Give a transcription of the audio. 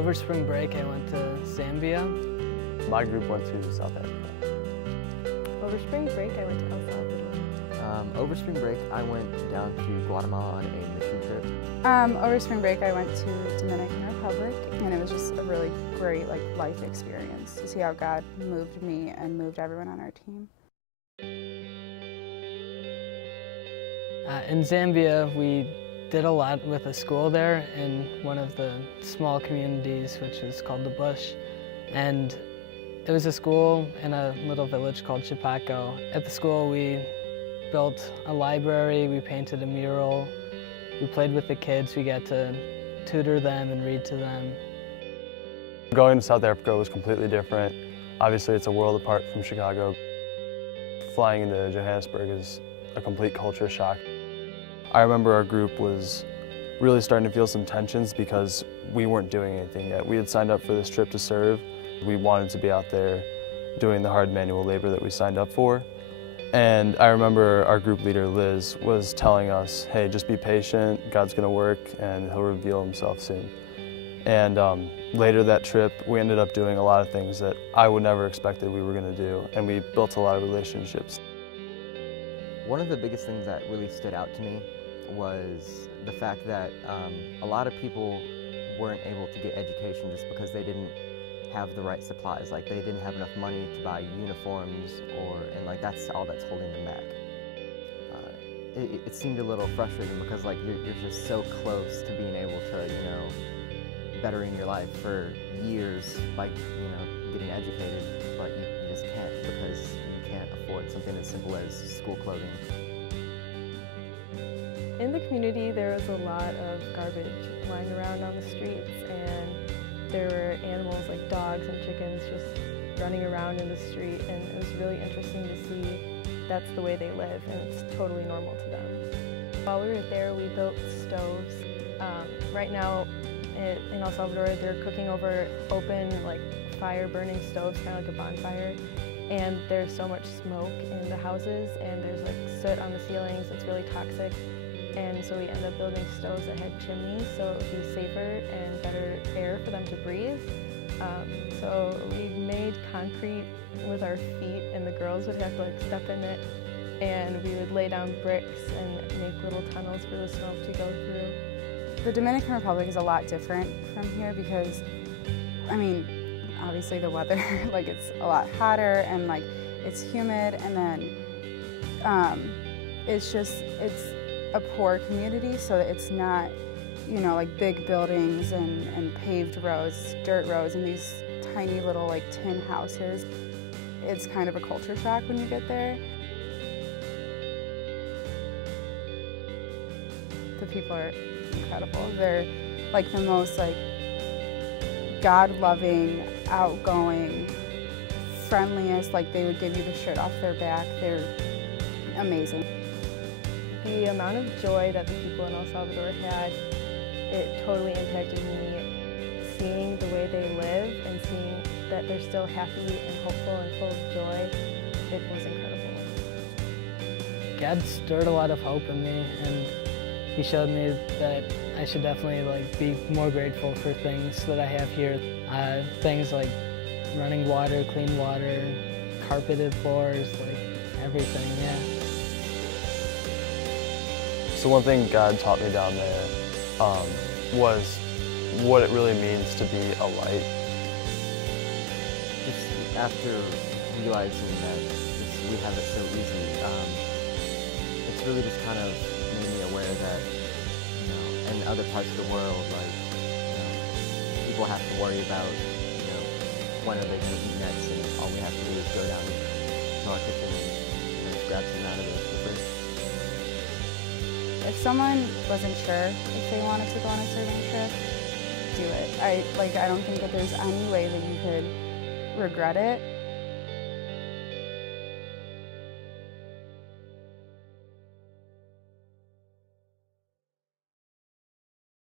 Over spring break, I went to Zambia. My group went to South Africa. Over spring break, I went to El Salvador. Over spring break, I went down to Guatemala on a mission trip. Over spring break, I went to Dominican Republic, and it was just a really great life experience to see how God moved me and moved everyone on our team. In Zambia, we did a lot with a school there in one of the small communities, which is called The Bush. And it was a school in a little village called Chapako. At the school, we built a library, we painted a mural, we played with the kids, we got to tutor them and read to them. Going to South Africa was completely different. Obviously, it's a world apart from Chicago. Flying into Johannesburg is a complete culture shock. I remember our group was really starting to feel some tensions because we weren't doing anything yet. We had signed up for this trip to serve. We wanted to be out there doing the hard manual labor that we signed up for. And I remember our group leader, Liz, was telling us, hey, just be patient, God's gonna work, and he'll reveal himself soon. And later that trip, we ended up doing a lot of things that I would never expected we were gonna do, and we built a lot of relationships. One of the biggest things that really stood out to me was the fact that a lot of people weren't able to get education just because they didn't have the right supplies. Like, they didn't have enough money to buy uniforms, and that's all that's holding them back. It seemed a little frustrating because you're just so close to being able to, bettering your life for years by, getting educated, but you just can't because you can't afford something as simple as school clothing. In the community, there was a lot of garbage lying around on the streets, and there were animals like dogs and chickens just running around in the street, and it was really interesting to see that's the way they live, and it's totally normal to them. While we were there, we built stoves. Right now in El Salvador, they're cooking over open, fire-burning stoves, kind of like a bonfire, and there's so much smoke in the houses, and there's soot on the ceilings. It's really toxic. And so we ended up building stoves that had chimneys, so it would be safer and better air for them to breathe. So we made concrete with our feet, and the girls would have to step in it, and we would lay down bricks and make little tunnels for the smoke to go through. The Dominican Republic is a lot different from here because, obviously the weather, it's a lot hotter and it's humid, and then it's a poor community, so it's not, big buildings and paved roads, dirt roads, and these tiny little tin houses. It's kind of a culture shock when you get there. The people are incredible. They're the most God-loving, outgoing, friendliest. They would give you the shirt off their back. They're amazing. The amount of joy that the people in El Salvador had, it totally impacted me. Seeing the way they live and seeing that they're still happy and hopeful and full of joy, it was incredible. God stirred a lot of hope in me, and he showed me that I should definitely be more grateful for things that I have here. Things like running water, clean water, carpeted floors, everything, yeah. So one thing God taught me down there was what it really means to be a light. Just after realizing that we have it so easy, it's really just kind of made me aware that, in other parts of the world, people have to worry about, when are they going to eat next, and all we have to do is go down to our kitchen and just grab some out of the fridge. If someone wasn't sure if they wanted to go on a serving trip, do it. I don't think that there's any way that you could regret it.